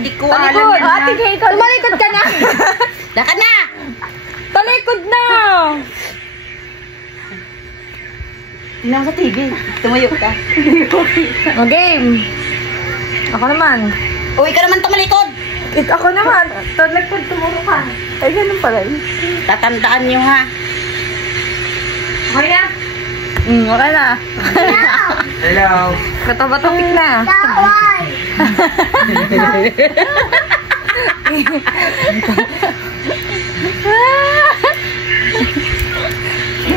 di ko alam yan. Ate Kay, tumalikod ka na. Lakad na! Talikod na. Tingnan mo sa TV. Tumayo ka. O, game. Ako naman. Uy ka naman tumalikod. Ako naman. Talikod, tumuro ka. Ay, ganun pala yun. Tatandaan nyo ha. Okay na. Okay na. Hello. Katabatapik na.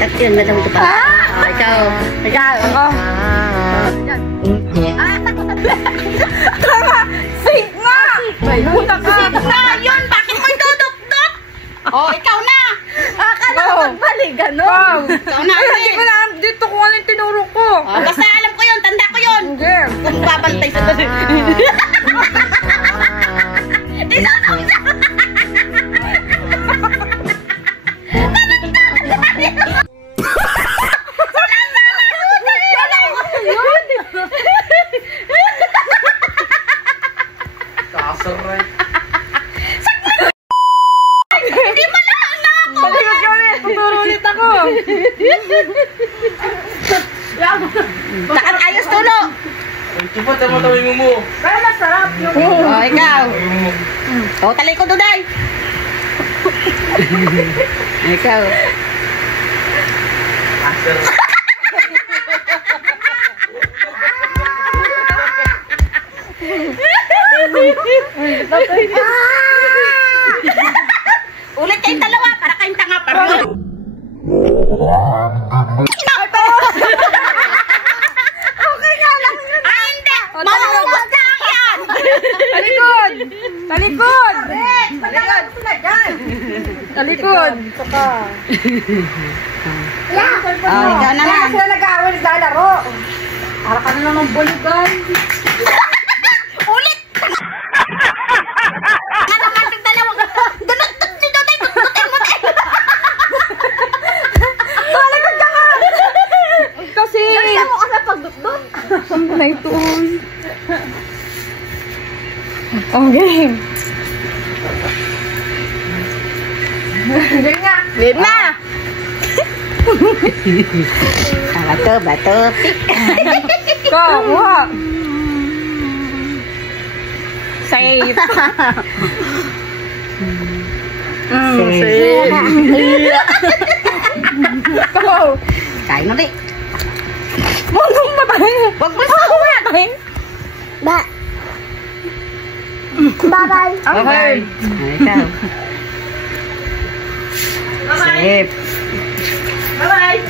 At yun, madam ito pa. Ikaw. Ikaw. Ako. Tama. Sink nga. Puta ka. Na, yun! Bakit mo idudukdok? Oh, ikaw na! Akala ko magbalik. Ganon. Ikaw na, Ay, Ate. hindi ko na alam dito kung ano yung tinuro ko. Oh, basta alam ko yun, tanda ko yun! Game. Kung babantay sa dali. Tinanong na! Kasaray. Hindi mo na ako! Talikod ka ulit. Tuturo ulit ako. Lakad ayos tulo! Ay, chupa, tama-tawin mo mo. Pero masarap yung... Oh, ikaw! Oh, talikod uday! Ikaw! Kasaray. Ulit kayong dalawa para kayong tanga pareho! Okay nga lang yun. Ay, hindi! Maubos lang yan! Talikod! Talikod! Talikod! Talikod! Saka. Oh, ikaw naman! Sila nag-aaway, naglalaro. Para ka na naman bulugan. Ulit! Nga naman yung dalawa! Dunod-dun si Doday! Tututin mo tayo! Talikod ka nga! Kasi... Nalita mo kasi pagdutdut. Ang na ito. Okay. Game nga. Game na! Bato, bato, pik! Go, kuha. Safe. Safe. Go. Kain ulit! Huwag mong babae. Huwag mo Huwag mo natin. Ba! Bye-bye. Okay. Ikaw. Safe. Bye-bye.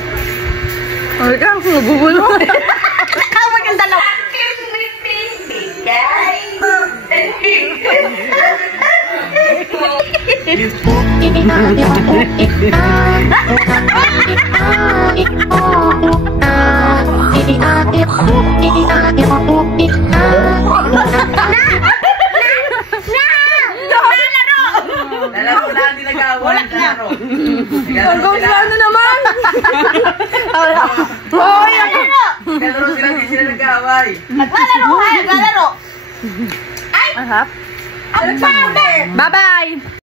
Ay, ka, nagugulo. Nakawag yung dalawa. Lalaro na, hindi nag-aaway. Lalaro. Hanggang sa ano naman? Hoy, ako! Lalaro sila, hindi sila nag-aaway. Naglalaro ka, naglalaro. Ahap. Ang sabi! Bye-bye.